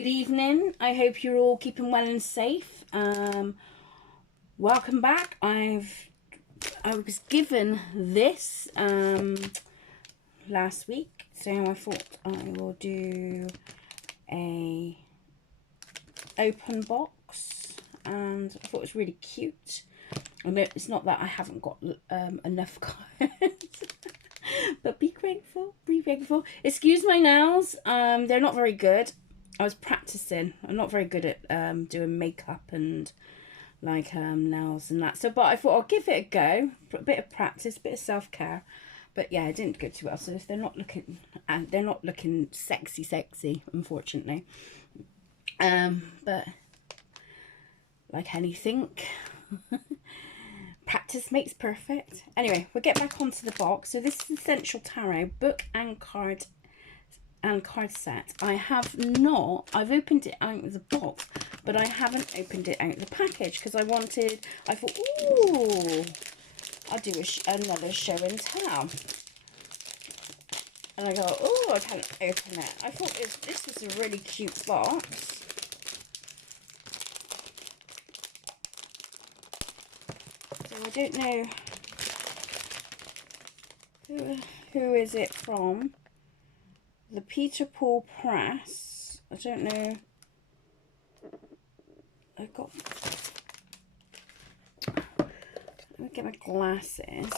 Good evening. I hope you're all keeping well and safe. Welcome back. I was given this last week, so I thought I will do a open box, and I thought it was really cute. I know it's not that I haven't got enough cards. But be grateful, be grateful. Excuse my nails. They're not very good. I was practicing. I'm not very good at doing makeup and like nails and that. So, but I thought I'll give it a go. A bit of practice, a bit of self-care. But yeah, I didn't go too well. So if they're not looking sexy, unfortunately. But like anything, practice makes perfect. Anyway, we'll get back onto the box. So this is Essential Tarot book and card set. I've opened it out of the box, but I haven't opened it out of the package because I thought, ooh, I'll do another show and tell. And I go, oh, I can't open it. I thought this was a really cute box. So I don't know who is it from. The Peter Paul Press. I don't know. Let me get my glasses.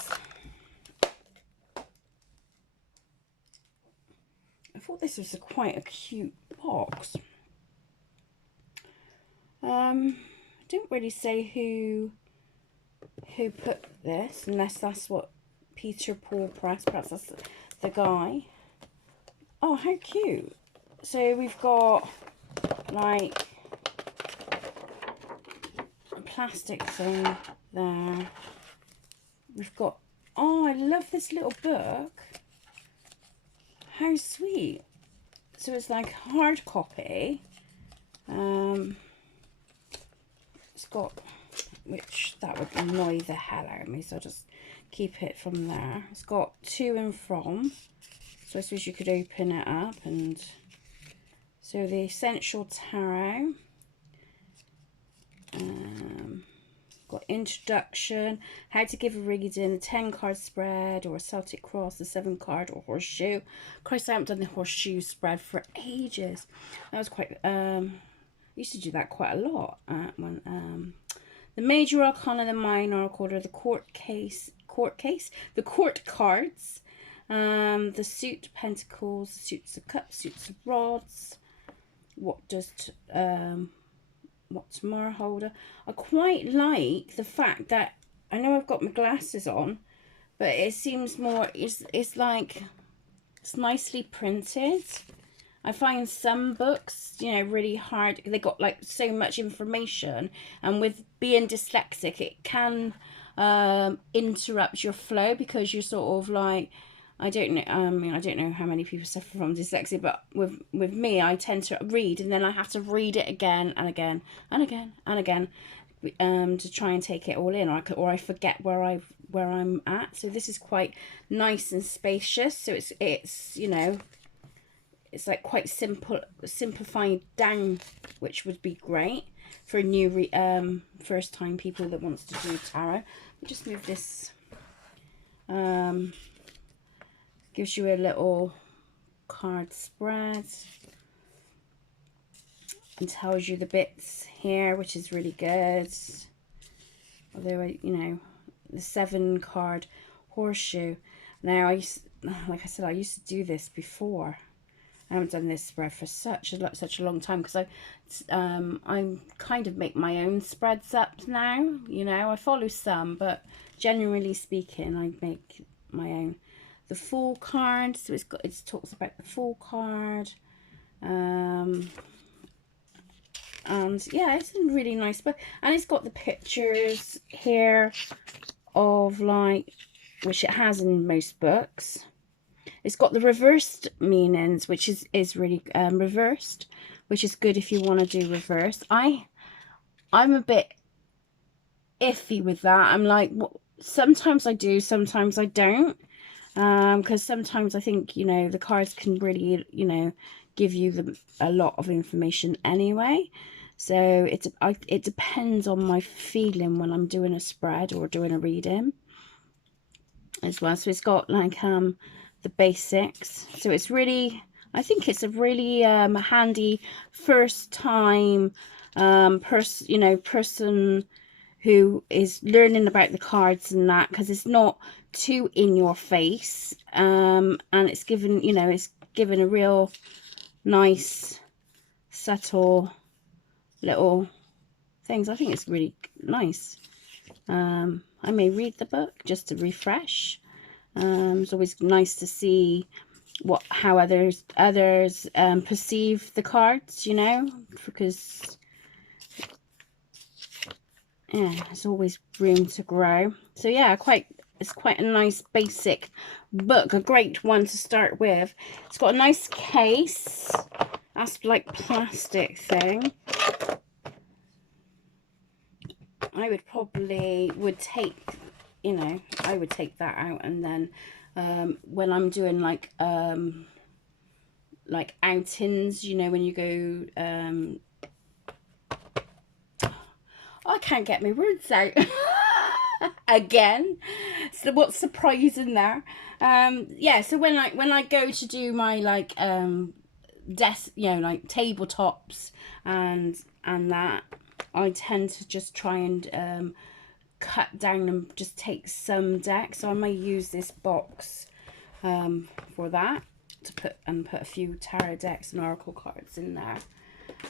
I thought this was quite a cute box. I don't really say who put this, unless that's what Peter Paul Press. Perhaps that's the guy. Oh, how cute. So we've got like a plastic thing there. We've got, oh, I love this little book. How sweet. So it's like hard copy. It's got, which that would annoy the hell out of me, so I'll just keep it from there. It's got to and from. So I suppose you could open it up, and so the Essential Tarot, got introduction, how to give a reading, a 10-card spread, or a Celtic cross, a 7-card, or horseshoe. Christ, I haven't done the horseshoe spread for ages. That was quite, I used to do that quite a lot. The major arcana, the minor arcana, the court cards. The suit of pentacles, suits of cups, suits of rods. What's tomorrow holder? I quite like the fact that I know I've got my glasses on, but it seems more, it's like it's nicely printed. I find some books, you know, really hard. They got like so much information, and with being dyslexic, it can interrupt your flow, because you're sort of like, I don't know. I mean, I don't know how many people suffer from dyslexia, but with me, I tend to read, and then I have to read it again and again and again and again, to try and take it all in, or I forget where I'm at. So this is quite nice and spacious. So it's you know, it's like quite simplifying down, which would be great for a new first time people that wants to do tarot. Let me just move this. Gives you a little card spread and tells you the bits here, which is really good. Although, you know, the 7-card horseshoe. Now, like I said, I used to do this before. I haven't done this spread for such a long time, because I kind of make my own spreads up now. You know, I follow some, but generally speaking, I make my own. The full card, so it talks about the full card, and yeah, it's a really nice book, and it's got the pictures here of, like, which it has in most books. It's got the reversed meanings, which is really reversed, which is good if you want to do reverse. I'm a bit iffy with that. I'm like, sometimes I do, sometimes I don't. Because sometimes I think, you know, the cards can really, you know, give you a lot of information anyway. So it depends on my feeling when I'm doing a spread or doing a reading as well. So it's got like the basics. So it's really, I think it's a really handy first time person who is learning about the cards and that, because it's not too in your face, and it's given, it's given a real nice subtle little things. I think it's really nice. I may read the book just to refresh. It's always nice to see how others perceive the cards, because yeah, there's always room to grow. So yeah, it's quite a nice basic book, a great one to start with. It's got a nice case. That's like plastic thing. I would probably take, I would take that out, and then when I'm doing like outings, when you go I can't get my words out again. So what's surprising there? Yeah, so when I go to do my like desk, like tabletops and that, I tend to just try and cut down and just take some decks. So I may use this box for that, to put a few tarot decks and oracle cards in there.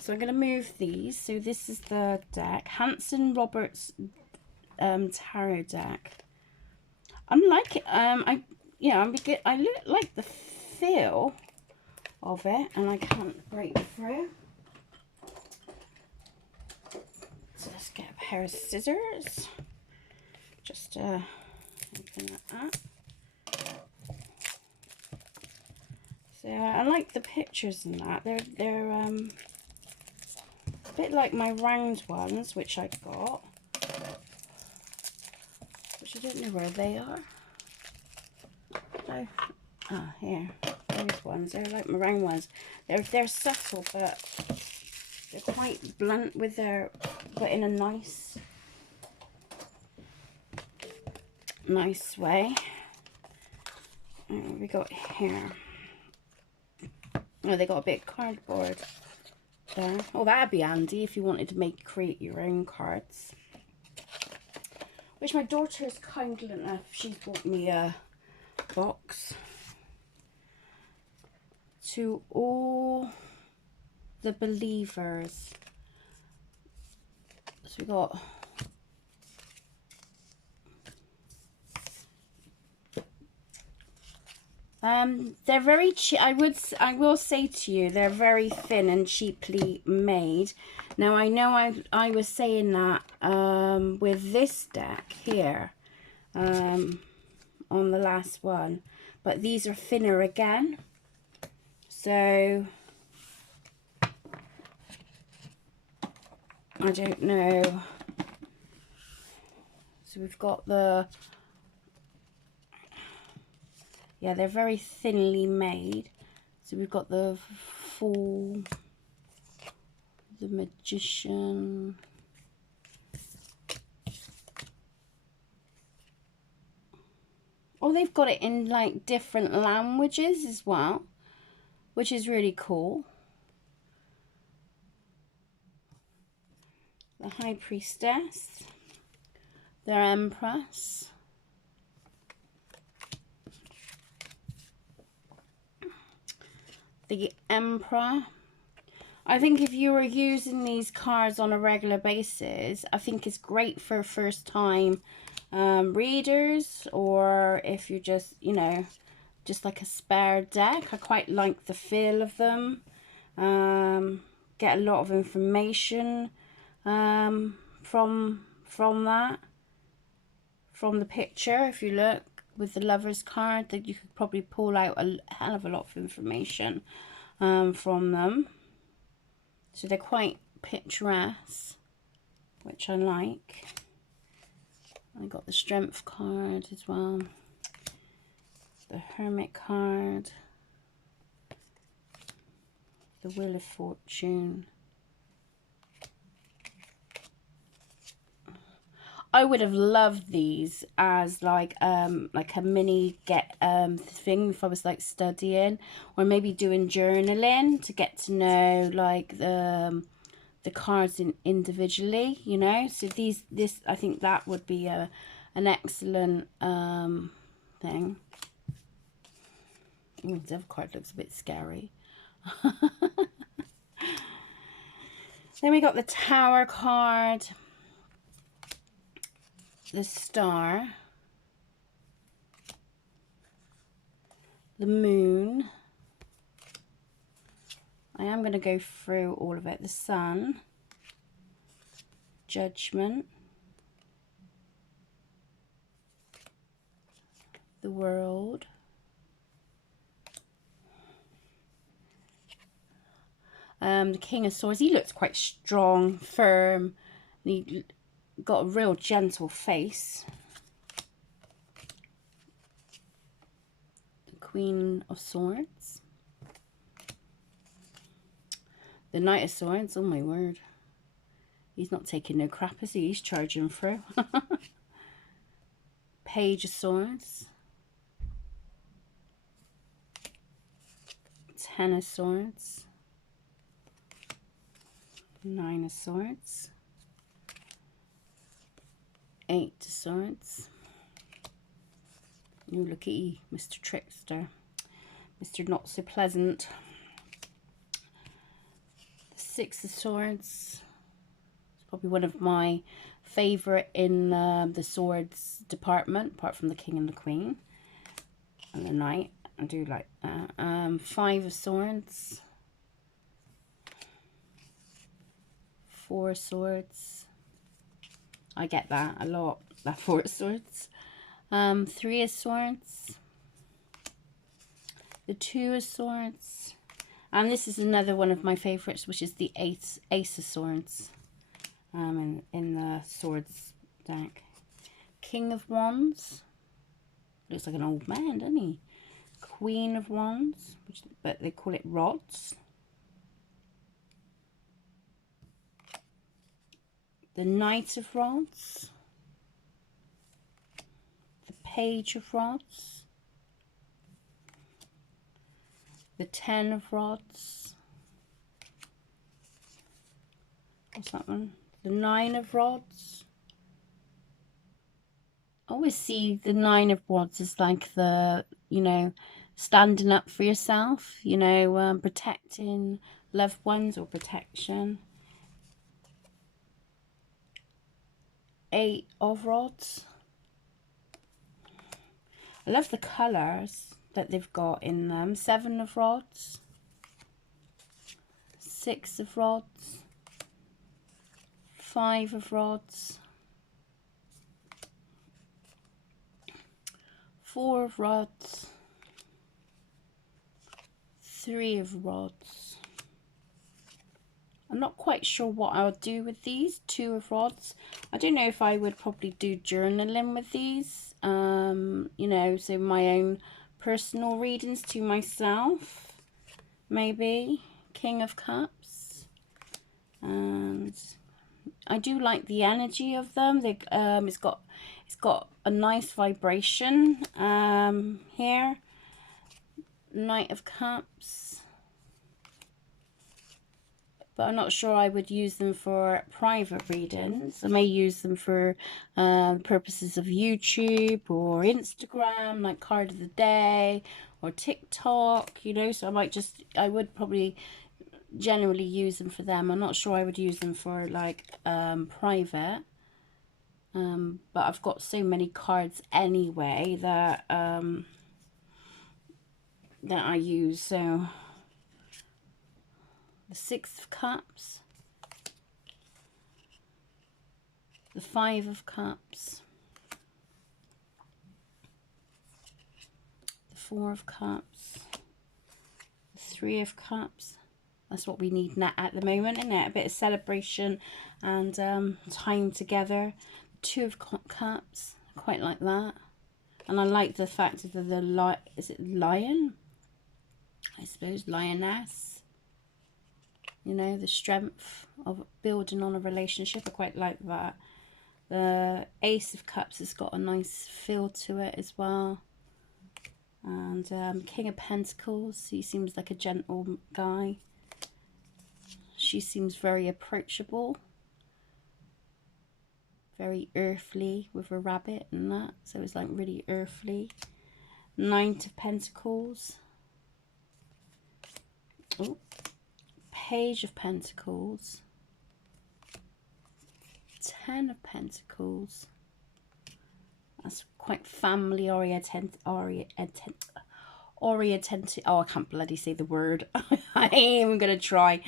So I'm going to move these. So this is the deck, Hanson Roberts tarot deck. I'm like it. I like the feel of it, and I can't break through. So let's get a pair of scissors. Just open that up. So I like the pictures in that. They're a bit like my round ones, which I got, which I don't know where they are. So, here, those ones. They're like my round ones. They're subtle, but they're quite blunt with but in a nice way. What we got here? Oh, they got a bit of cardboard there. Oh, that'd be handy if you wanted to create your own cards. Which my daughter is kind enough. She's bought me a box. To all the believers. So we got they're very cheap. I will say to you, they're very thin and cheaply made. Now I know I was saying that with this deck here on the last one, but these are thinner again. So I don't know. So we've got yeah, they're very thinly made. So we've got the Fool, the Magician, oh, they've got it in like different languages as well, which is really cool. The High Priestess, their Empress, the Emperor. I think if you were using these cards on a regular basis, I think it's great for first time readers, or if you're just, just like a spare deck. I quite like the feel of them. Get a lot of information from that, from the picture. If you look with the Lover's card, that you could probably pull out a hell of a lot of information from them. So they're quite picturesque, which I like. I got the Strength card as well, the Hermit card, The Wheel of Fortune. I would have loved these as like a mini thing if I was like studying or maybe doing journaling to get to know like the cards individually, you know. So this I think that would be an excellent thing. Ooh, the Devil card looks a bit scary. Then we got the Tower card, the Star, the Moon. I am going to go through all of it. The Sun, Judgment, the World, the King of Swords. He looks quite strong, firm, and he got a real gentle face. The Queen of Swords, the Knight of Swords. Oh my word, he's not taking no crap, is he? He's charging through. Page of Swords, Ten of Swords, Nine of Swords, Eight of Swords. Oh, looky, Mr. Trickster, Mr. Not So Pleasant. The Six of Swords. It's probably one of my favourite in the swords department, apart from the King and the Queen. And the Knight, I do like that. Five of Swords. Four of Swords. I get that a lot, that Four of Swords. Three of Swords. The Two of Swords. And this is another one of my favourites, which is the Ace of Swords. In the Swords deck. King of Wands. Looks like an old man, doesn't he? Queen of Wands, but they call it rods. The Knight of Rods. The Page of Rods. The Ten of Rods. What's that one? The Nine of Rods. I always see the Nine of Rods as like the, you know, standing up for yourself, you know, protecting loved ones or protection. Eight of Rods. I love the colours that they've got in them. Seven of Rods. Six of Rods. Five of Rods. Four of Rods. Three of Rods. I'm not quite sure what I'll do with these. Two of Rods. I don't know if I would probably do journaling with these. You know, so my own personal readings to myself. Maybe. King of Cups. And I do like the energy of them. They, it's got a nice vibration here. Knight of Cups. But I'm not sure I would use them for private readings. I may use them for purposes of YouTube or Instagram, like card of the day, or TikTok, you know. So I would probably generally use them for them. I'm not sure I would use them for like private. But I've got so many cards anyway that that I use. So the Six of Cups, the Five of Cups, the Four of Cups, the Three of Cups. That's what we need at the moment, isn't it? A bit of celebration and time together. Two of Cups, I quite like that. And I like the fact that is it lion? I suppose, lioness. You know, the strength of building on a relationship. I quite like that. The Ace of Cups has got a nice feel to it as well. And King of Pentacles, he seems like a gentle guy. She seems very approachable. Very earthly with a rabbit and that. So it's like really earthly. Knight of Pentacles. Oh, Page of Pentacles. 10 of Pentacles. That's quite family oriented. Oh, I can't bloody say the word. I ain't even gonna try,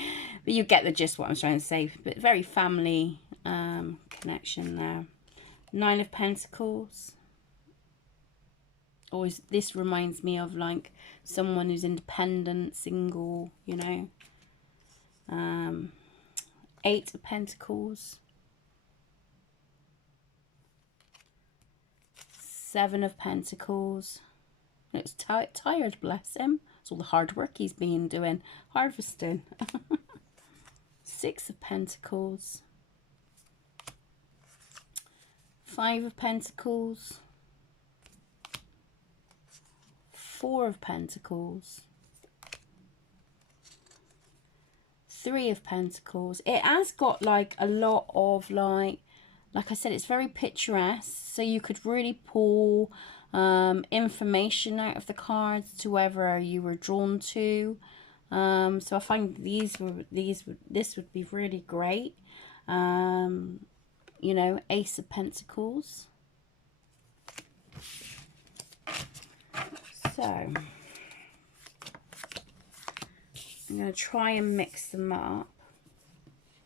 but you get the gist what I'm trying to say. But very family connection there. 9 of Pentacles. Always, this reminds me of like someone who's independent, single, you know. 8 of Pentacles. 7 of Pentacles. It's tired, bless him. It's all the hard work he's been doing, harvesting. 6 of Pentacles. 5 of Pentacles. 4 of Pentacles. 3 of Pentacles. It has got like a lot of like I said, it's very picturesque. So you could really pull information out of the cards to whoever you were drawn to. So I find this would be really great. You know, Ace of Pentacles. So I'm going to try and mix them up.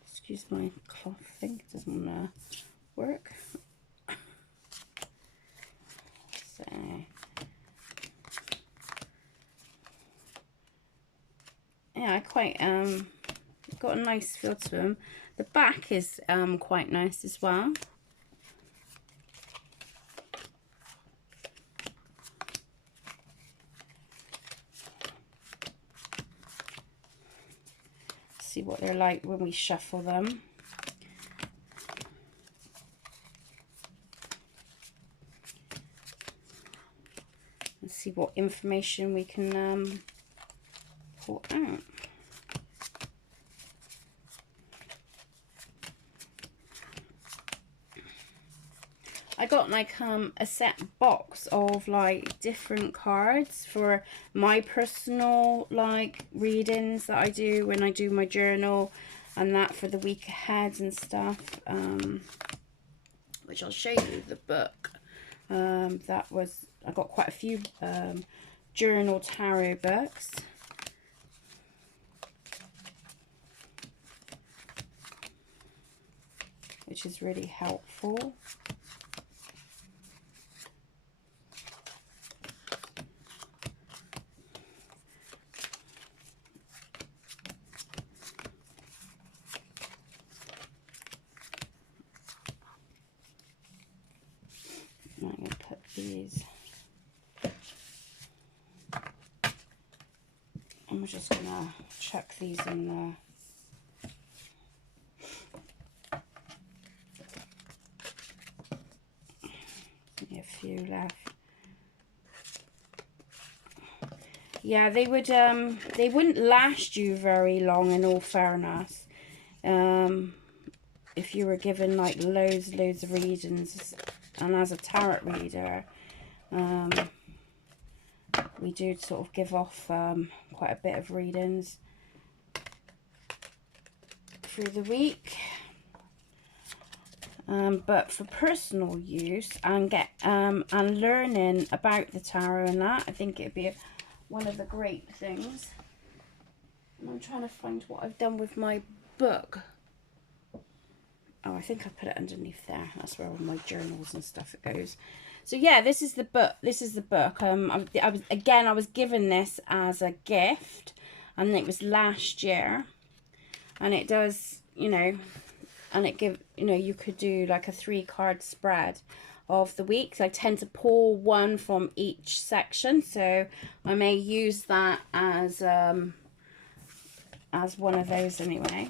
Excuse my cloth thing, it doesn't work. So yeah, I quite got a nice feel to them. The back is quite nice as well. See what they're like when we shuffle them. And see what information we can pull out. I got like a set box of like different cards for my personal like readings that I do when I do my journal, and that for the week ahead and stuff, which I'll show you the book. That was, I got quite a few journal tarot books. Which is really helpful. I'm going to put these, I'm just going to chuck these in there. A few left. Yeah, they wouldn't last you very long, in all fairness. If you were given like loads of readings, and as a tarot reader, we do sort of give off quite a bit of readings through the week. But for personal use and and learning about the tarot and that, I think it'd be one of the great things. And I'm trying to find what I've done with my book. Oh, I think I put it underneath there. That's where all my journals and stuff it goes. So yeah, this is the book. This is the book. I was given this as a gift, and it was last year, and it does, you know. And it you could do like a 3-card spread of the weeks. I tend to pull one from each section, so I may use that as as one of those anyway.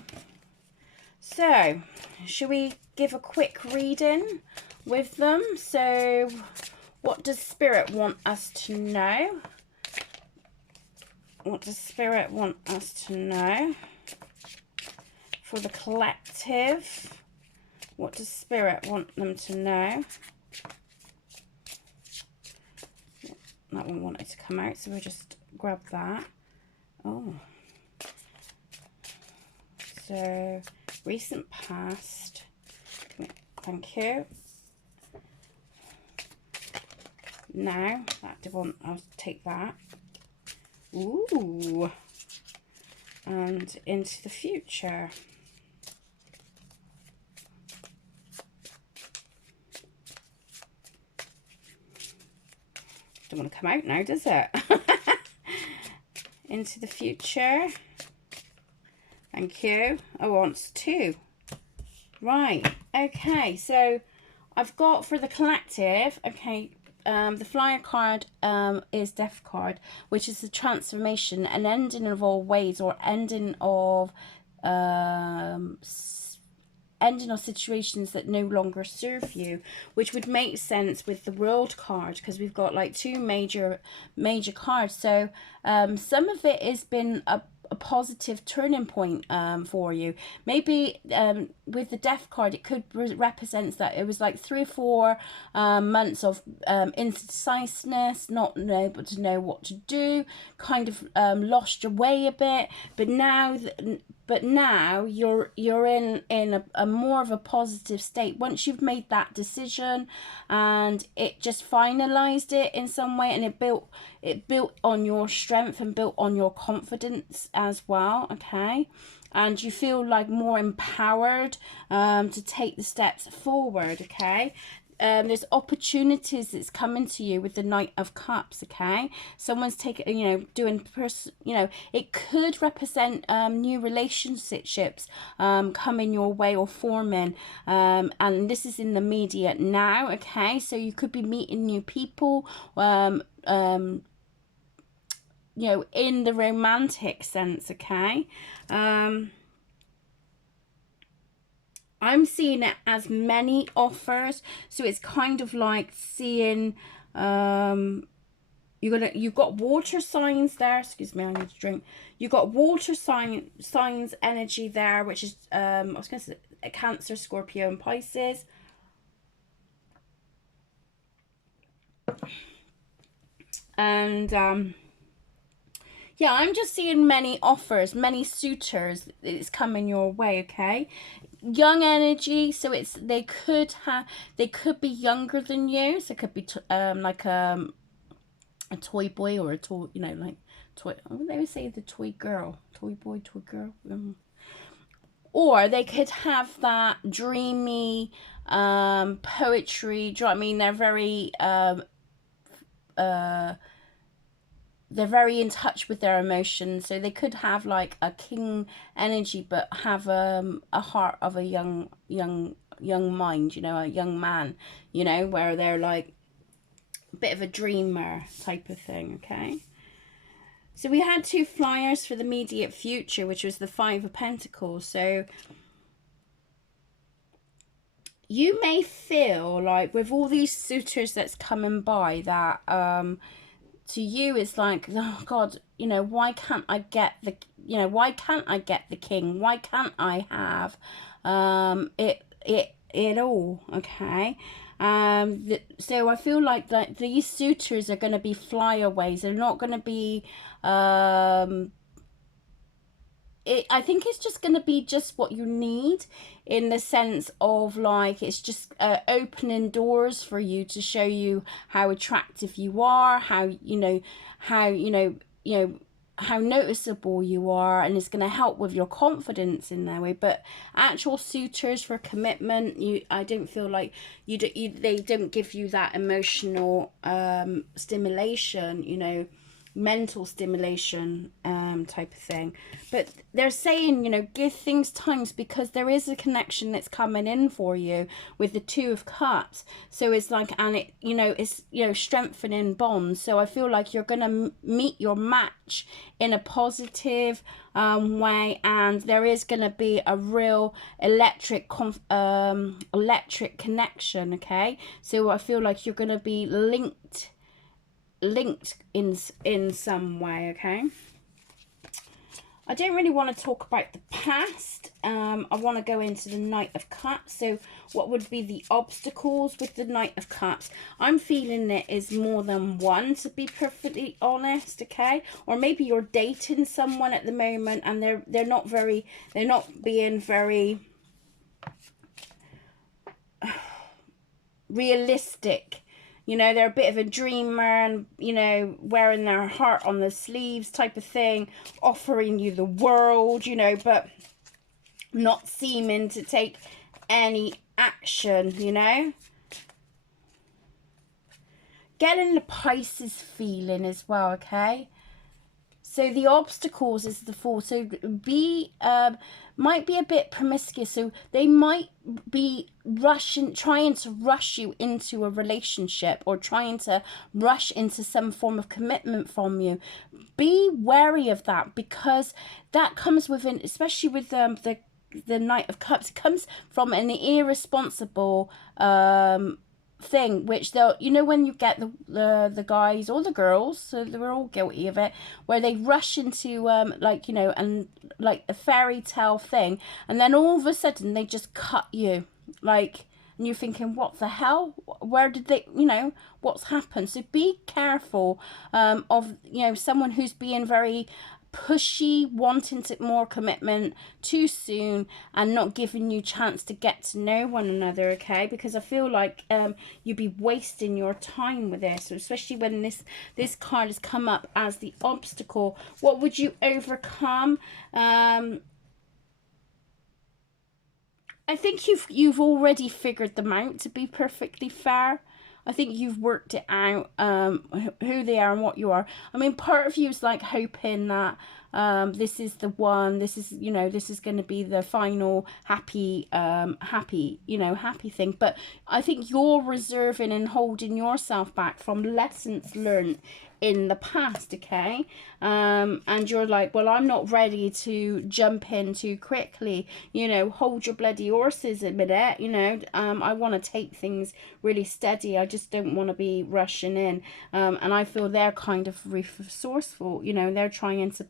So, should we give a quick reading with them? So, what does Spirit want us to know? What does Spirit want us to know? For the collective, what does Spirit want them to know? That one wanted to come out, so we'll just grab that. Oh. So, recent past. Thank you. Now, that one, I'll take that. Ooh. And into the future. Don't want to come out now, does it? Into the future. Thank you. I want 2. Right. Okay. So I've got for the collective. Okay. The flyer card is Death card, which is the transformation, an ending of all ways, or ending of situations that no longer serve you, which would make sense with the World card, because we've got like 2 major cards. So some of it has been a positive turning point for you. Maybe with the Death card, it could represent that it was like 3 or 4 months of indecisiveness, not able to know what to do, kind of lost your way a bit, but now you're in a more of a positive state once you've made that decision, and it just finalized it in some way, and it built on your strength and built on your confidence as well. Okay, and you feel like more empowered to take the steps forward. Okay. There's opportunities that's coming to you with the Knight of Cups. Okay, someone's taking, doing it could represent new relationships coming your way or forming, and this is in the immediate now. Okay, so you could be meeting new people, in the romantic sense. Okay. I'm seeing it as many offers, so it's kind of like seeing you've got water signs there. Excuse me, I need to drink. You've got water signs energy there, which is I was gonna say a Cancer, Scorpio, and Pisces. And yeah, I'm just seeing many offers, many suitors. It's coming your way. Okay. Young energy, so they could be younger than you, so it could be like a toy boy, or a toy, like toy, they would say the toy girl, toy boy, toy girl, or they could have that dreamy poetry. Do you know what I mean? They're very in touch with their emotions, so they could have like a king energy, but have a heart of a young mind, a young man, where they're like a bit of a dreamer type of thing. Okay, so we had 2 flyers for the immediate future, which was the 5 of Pentacles. So you may feel like with all these suitors that's coming by that to you it's like, oh God, why can't I get the king? Why can't I have it all? Okay. So I feel like that these suitors are going to be flyaways. They're not going to be I think it's just going to be just what you need, in the sense of like it's just opening doors for you, to show you how attractive you are, how how noticeable you are, and it's going to help with your confidence in that way. But actual suitors for commitment, I don't feel like they don't give you that emotional stimulation, mental stimulation type of thing. But they're saying, give things times, because there is a connection that's coming in for you with the 2 of Cups. So it's like, and it it's strengthening bonds. So I feel like you're gonna meet your match in a positive way, and there is going to be a real electric connection, okay? So I feel like you're going to be linked in some way, okay? I don't really want to talk about the past. I want to go into the Knight of Cups. So what would be the obstacles with the Knight of Cups? I'm feeling it is more than one, to be perfectly honest, okay? Or maybe you're dating someone at the moment and they're not being very realistic. You know, they're a bit of a dreamer and, you know, wearing their heart on the sleeves type of thing, offering you the world, you know, but not seeming to take any action, you know. Getting the Pisces feeling as well, okay? So the obstacles is the Fool. So might be a bit promiscuous. So they might be trying to rush you into a relationship, or trying to rush into some form of commitment from you. Be wary of that, because that comes within, especially with the Knight of Cups, it comes from an irresponsible thing, which they'll, you know, when you get the guys or the girls, so they're all guilty of it, where they rush into like, you know, and like a fairy tale thing, and then all of a sudden they just cut you, like, and you're thinking, what the hell, where did they, you know, what's happened? So be careful of, you know, someone who's being very pushy, wanting more commitment too soon, and not giving you chance to get to know one another, okay? Because I feel like you'd be wasting your time with this, especially when this card has come up as the obstacle. What would you overcome? I think you've already figured them out, to be perfectly fair. I think you've worked it out, who they are and what you are. I mean, part of you is like hoping that this is the one, this is, you know, this is going to be the final happy thing. But I think you're reserving and holding yourself back from lessons learned in the past, okay? And you're like, well, I'm not ready to jump in too quickly, you know, hold your bloody horses a minute, you know. I want to take things really steady. I just don't want to be rushing in, and I feel they're kind of resourceful, you know, they're trying to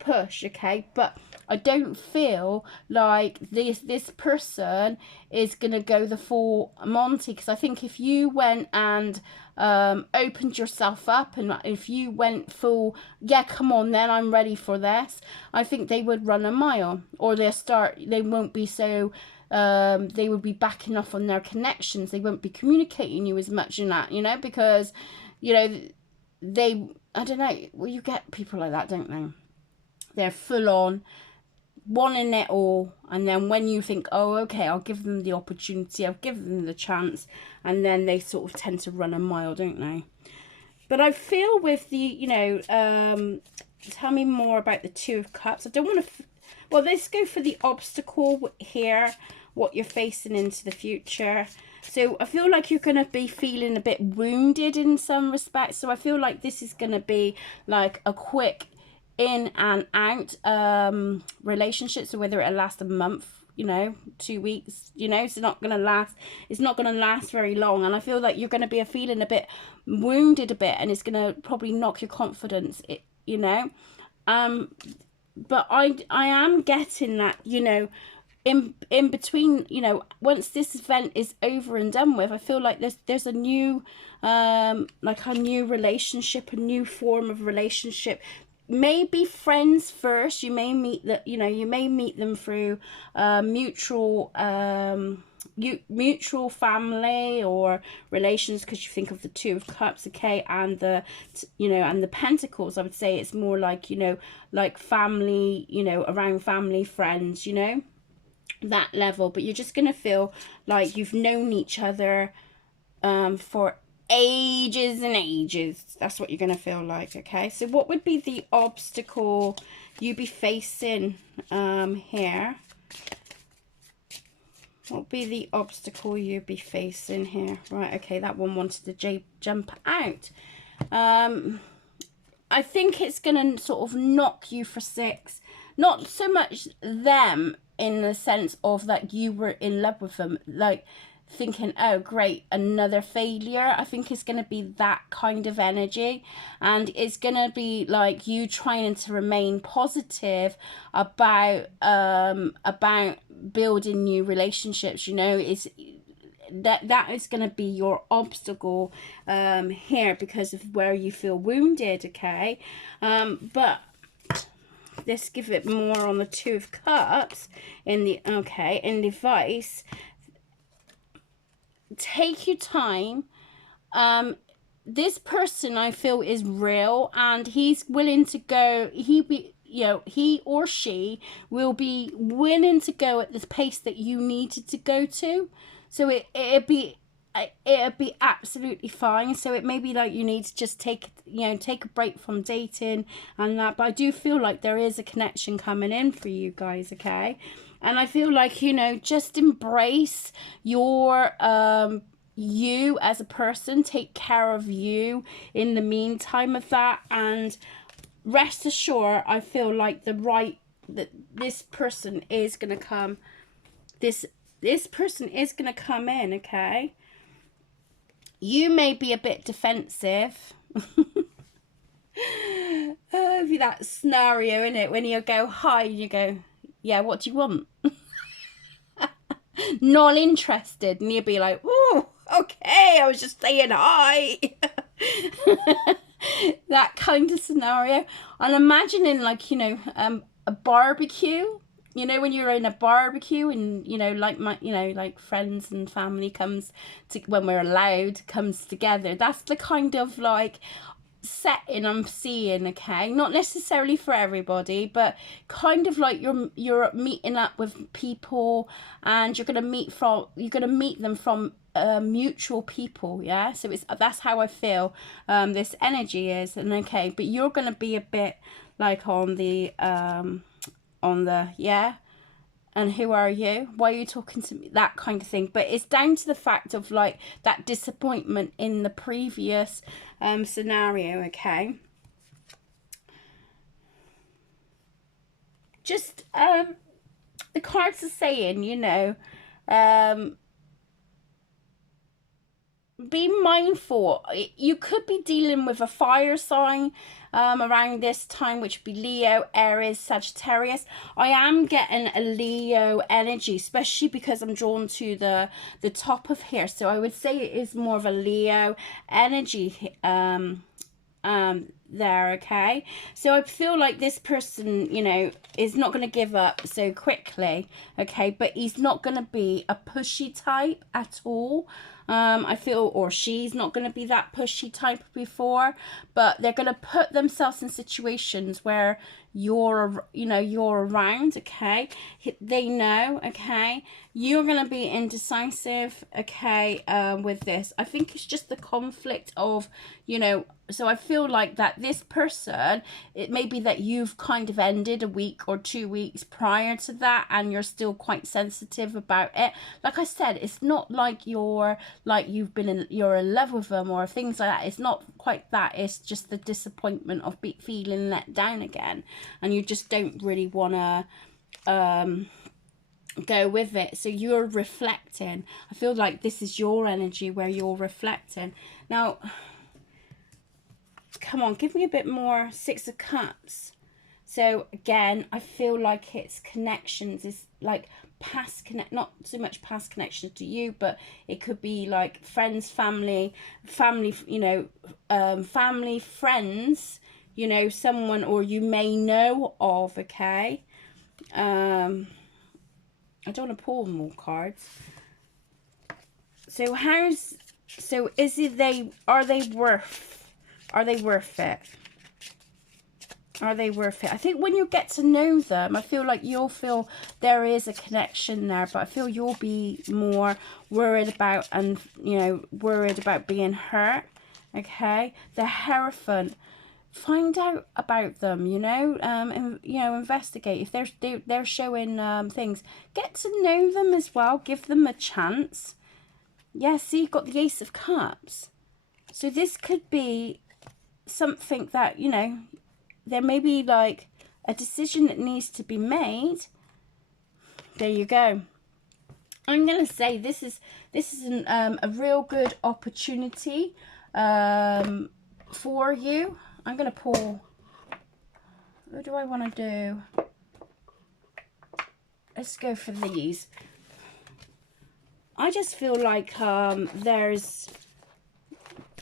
push, okay? But I don't feel like this person is gonna go the full Monty, because I think if you went and opened yourself up, and if you went full, yeah, come on then, I'm ready for this, I think they would run a mile, or they won't be so they would be backing off on their connections. They won't be communicating you as much in that, you know, because, you know, I don't know, well, you get people like that, don't they? They're full on wanting it all, and then when you think, oh, okay, I'll give them the opportunity, I'll give them the chance, and then they sort of tend to run a mile, don't they? But I feel with the, you know, tell me more about the Two of Cups. I don't want to, well, let's go for the obstacle here, what you're facing into the future. So I feel like you're going to be feeling a bit wounded in some respects. So I feel like this is going to be like a quick in and out relationship. So whether it'll last a month, you know, 2 weeks, you know, it's not going to last very long. And I feel like you're going to be feeling a bit wounded a bit, and it's going to probably knock your confidence, you know. But I am getting that, you know, in between, you know, once this event is over and done with, I feel like there's a new like a new relationship, a new form of relationship. Maybe friends first. You may meet them through mutual family or relations, because you think of the Two of Cups, okay, and the, you know, and the Pentacles. I would say it's more like, you know, like family, you know, around family, friends, you know, that level. But you're just gonna feel like you've known each other for ages and ages. That's what you're gonna feel like, okay? So what would be the obstacle you be facing here? What would be the obstacle you'd be facing here? Right, okay, that one wanted to jump out. I think it's gonna sort of knock you for 6. not so much them in the sense of that you were in love with them, like thinking, oh great, another failure. I think it's going to be that kind of energy, and it's going to be like you trying to remain positive about building new relationships, you know. It's that is going to be your obstacle here, because of where you feel wounded, okay. But let's give it more on the Two of Cups in the in the Vice. Take your time. This person, I feel, is real, and he's willing to go. He or she will be willing to go at the pace that you needed to go to. So it'd be absolutely fine. So it may be like you need to just take a break from dating and that. But I do feel like there is a connection coming in for you guys, okay? And I feel like, you know, just embrace your you as a person. Take care of you in the meantime of that, and rest assured, I feel like this person is gonna come. This person is gonna come in, okay? You may be a bit defensive. That scenario, in it, when you go hi, you go, yeah, what do you want? Not interested, and you'd be like, oh, okay, I was just saying hi. That kind of scenario. I'm imagining, like, you know, a barbecue. You know, when you're in a barbecue, and you know, like like friends and family comes to, when we're allowed, comes together. That's the kind of like setting I'm seeing, okay? Not necessarily for everybody, but kind of like you're meeting up with people, and you're gonna meet them from mutual people, yeah. So that's how I feel this energy is. And okay, but you're gonna be a bit like on the yeah, and who are you? Why are you talking to me? That kind of thing. But it's down to the fact of like that disappointment in the previous scenario, okay? Just the cards are saying, you know, be mindful. You could be dealing with a fire sign around this time, which would be Leo, Aries, Sagittarius. I am getting a Leo energy, especially because I'm drawn to the top of here. So I would say it is more of a Leo energy there, okay? So I feel like this person, you know, is not going to give up so quickly, okay? But he's not going to be a pushy type at all. I feel, or she's not going to be that pushy type before, but they're going to put themselves in situations where you're around, okay? They know, okay? You're going to be indecisive, okay, with this. I think it's just the conflict of, you know, so I feel like that this person, it may be that you've kind of ended a week or 2 weeks prior to that, and you're still quite sensitive about it. Like I said, it's not like you're in love with them or things like that. It's not quite that. It's just the disappointment of feeling let down again, and you just don't really want to go with it. So you're reflecting. I feel like this is your energy where you're reflecting. Now, come on, give me a bit more. Six of Cups. So again, I feel like it's connections. It's like past not so much past connections to you, but it could be like friends, family, you know, family, friends, you know, someone, or you may know of, okay? I don't want to pull more cards. So are they worth it? Are they worth it? I think when you get to know them, I feel like you'll feel there is a connection there, but I feel you'll be more worried about, and, you know, worried about being hurt, okay? The Hierophant. Find out about them, you know, and, you know, investigate. If they're showing things, get to know them as well. Give them a chance. Yeah, see, you've got the Ace of Cups. So this could be something that, you know, there may be like a decision that needs to be made, there you go. I'm going to say this is a real good opportunity for you. I'm going to pull, what do I want to do? Let's go for these. I just feel like there's,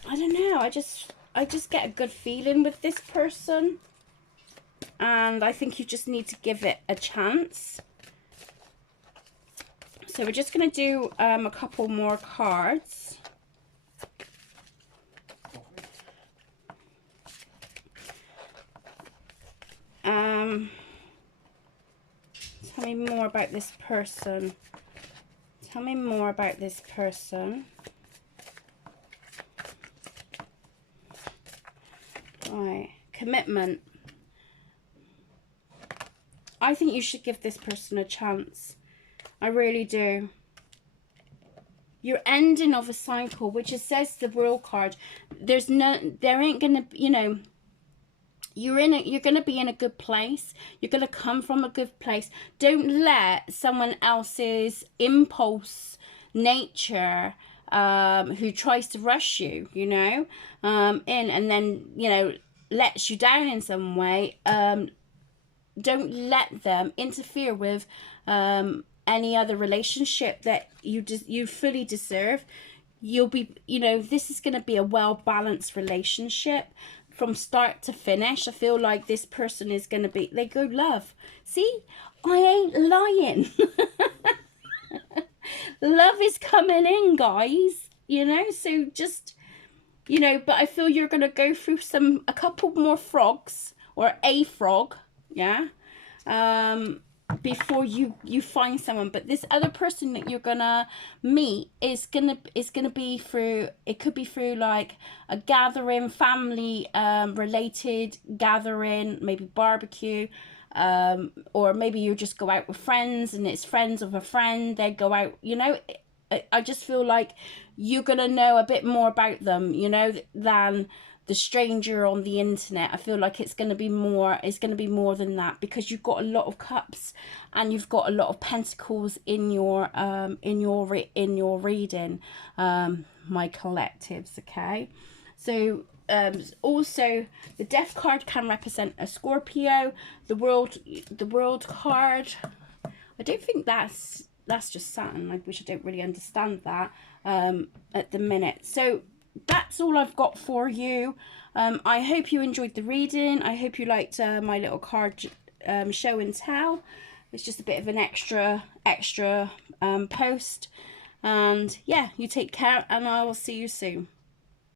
I don't know, I just get a good feeling with this person, and I think you just need to give it a chance. So we're just going to do a couple more cards. Tell me more about this person. Tell me more about this person. Right, commitment. I think you should give this person a chance. I really do. You're ending of a cycle, which it says the World card. There ain't gonna, you know, you're gonna be in a good place. You're gonna come from a good place. Don't let someone else's impulse nature who tries to rush you, you know, in, and then, you know, lets you down in some way. Don't let them interfere with any other relationship that you fully deserve. You'll be, you know, this is going to be a well-balanced relationship from start to finish. I feel like this person is going to be, they go love. See, I ain't lying. Love is coming in, guys, you know, so just, you know, but I feel you're going to go through a couple more frogs, or a frog, yeah, before you find someone. But this other person that you're gonna meet is gonna be through, it could be through like a gathering, family related gathering, maybe barbecue, or maybe you just go out with friends and it's friends of a friend, they go out, you know. I just feel like you're gonna know a bit more about them, you know, than the stranger on the internet. I feel like it's going to be more than that, because you've got a lot of cups and you've got a lot of pentacles in your reading, my collectives. Okay, so also the Death card can represent a Scorpio. The world card, I don't think that's just Saturn, which I don't really understand that at the minute. So that's all I've got for you. I hope you enjoyed the reading. I hope you liked my little card show and tell. It's just a bit of an extra post. And yeah, you take care, and I will see you soon.